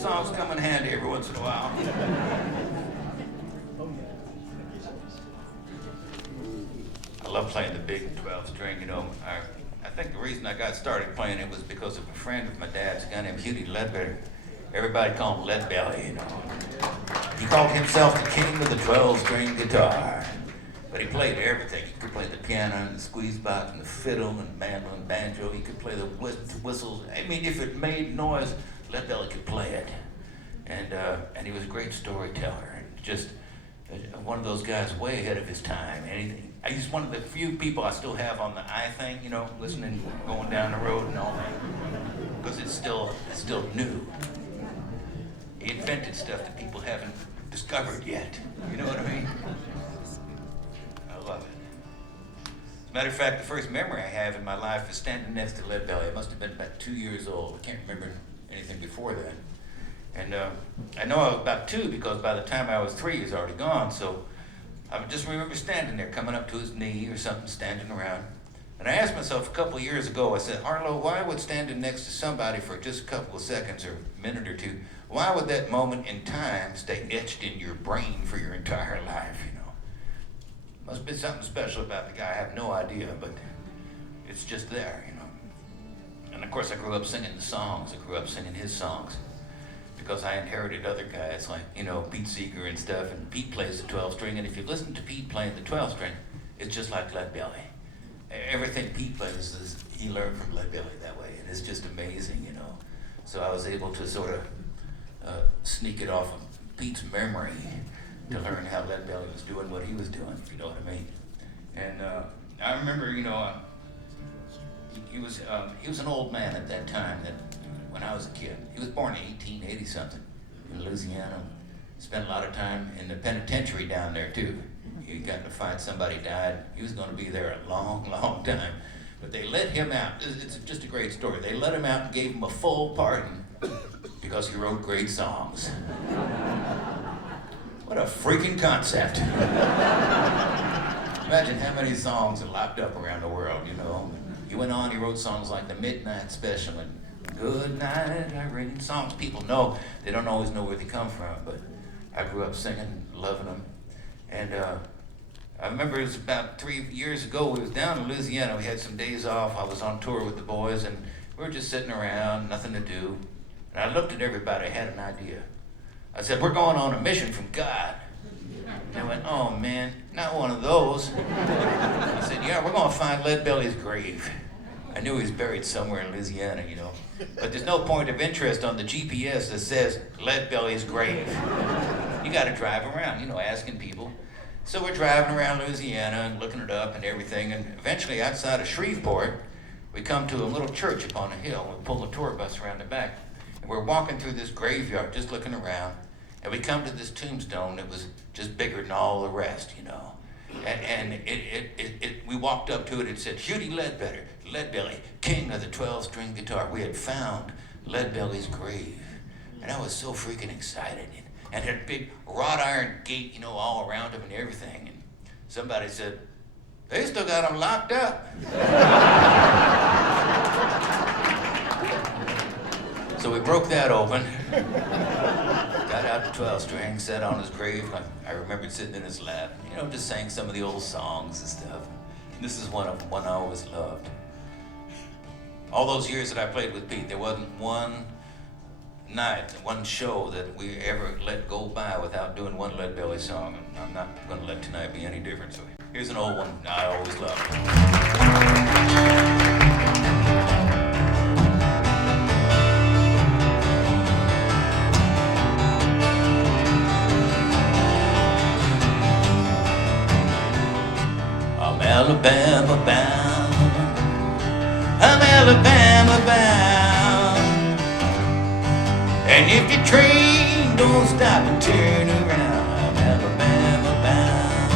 songs come in handy every once in a while. I love playing the big 12 string, you know. I think the reason I got started playing it was because of a friend of my dad's, a guy named Hughie Ledbetter. Everybody called him Leadbelly, you know. He called himself the king of the 12-string guitar. But he played everything. He could play the piano and the squeeze box and the fiddle and mandolin, banjo. He could play the whistles. I mean, if it made noise, Leadbelly could play it. And he was a great storyteller and just one of those guys way ahead of his time. Anything. He's one of the few people I still have on the eye thing, you know, listening, going down the road and all that, because it's still new. He invented stuff that people haven't discovered yet. You know what I mean? I love it. As a matter of fact, the first memory I have in my life is standing next to Leadbelly. I must have been about 2 years old. I can't remember anything before that. And I know I was about 2 because by the time I was 3, he was already gone. So I just remember standing there, coming up to his knee or something, standing around. And I asked myself a couple of years ago, I said, Arlo, why would standing next to somebody for just a couple of seconds or a minute or two, why would that moment in time stay etched in your brain for your entire life, you know? Must be something special about the guy, I have no idea, but it's just there, you know. And of course I grew up singing the songs, I grew up singing his songs, because I inherited other guys like, you know, Pete Seeger and stuff, and Pete plays the 12 string, and if you listen to Pete playing the 12 string, it's just like Leadbelly. Everything Pete plays, he learned from Leadbelly that way, and it's just amazing, you know. So I was able to sort of sneak it off of Pete's memory to learn how Leadbelly was doing what he was doing, if you know what I mean. And I remember, you know, he was an old man at that time, that when I was a kid. He was born in 1880 something in Louisiana. Spent a lot of time in the penitentiary down there too. He got in a fight, somebody died. He was going to be there a long, long time. But they let him out. It's just a great story. They let him out and gave him a full pardon because he wrote great songs. What a freaking concept. Imagine how many songs are locked up around the world, you know. He went on, he wrote songs like The Midnight Special and Good Night Irene, songs people know. They don't always know where they come from, but I grew up singing, loving them. And I remember it was about 3 years ago, we was down in Louisiana, we had some days off, I was on tour with the boys, and we were just sitting around, nothing to do. And I looked at everybody, I had an idea. I said, we're going on a mission from God. And they went, oh man, not one of those. I said, yeah, we're gonna find Leadbelly's grave. I knew he was buried somewhere in Louisiana, you know. But there's no point of interest on the GPS that says Leadbelly's grave. You gotta drive around, you know, asking people. So we're driving around Louisiana and looking it up and everything, and eventually outside of Shreveport, we come to a little church up on a hill. We pull the tour bus around the back, and we're walking through this graveyard, just looking around, and we come to this tombstone that was just bigger than all the rest, you know. And we walked up to it, it said, Hughie Ledbetter, Leadbelly, king of the 12-string guitar. We had found Leadbelly's grave. And I was so freaking excited. And had a big wrought iron gate, you know, all around him and everything. And somebody said, they still got him locked up. So we broke that open. Got out the 12-string, sat on his grave. I remembered sitting in his lap, you know, just sang some of the old songs and stuff. And this is one of them, one I always loved. All those years that I played with Pete, there wasn't one night, one show that we ever let go by without doing one Leadbelly song. And I'm not going to let tonight be any different. So here's an old one I always loved. Alabama bound, I'm Alabama bound, and if your train don't stop and turn around, I'm Alabama bound.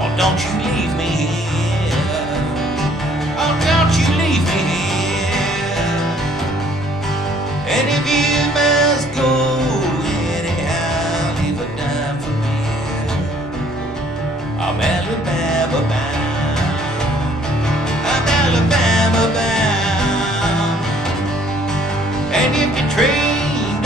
Oh, don't you leave me here, oh, don't you leave me here, and if you must go anyhow, leave a dime for me. I'm Alabama bound, I'm Alabama bound, and if your train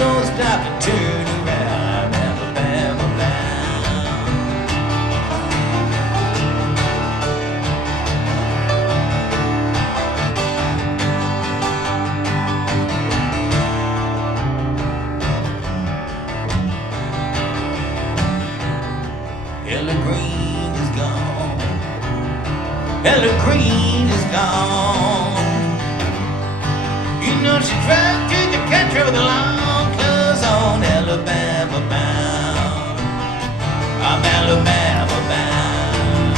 Ella Green is gone. You know she drove to the country with the long clothes on, Alabama bound. I'm Alabama bound.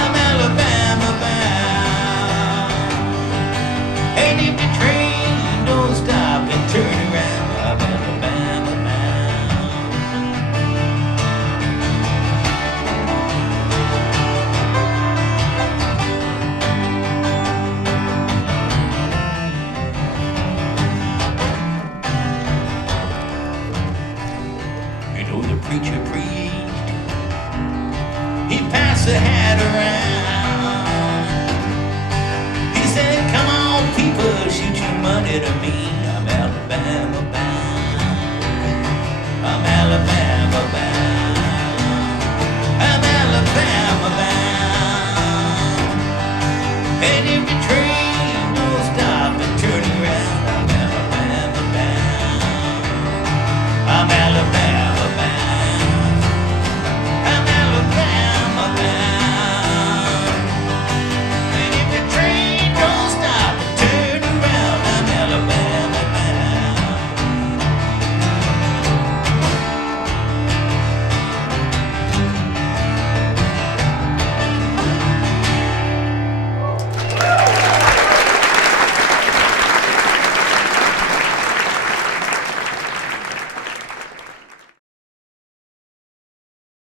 I'm Alabama bound. And if the train don't stop and turn around, I'm Alabama bound. You know the preacher preached, he passed the hat around. He said, come on people, shoot your money to me, I'm Alabama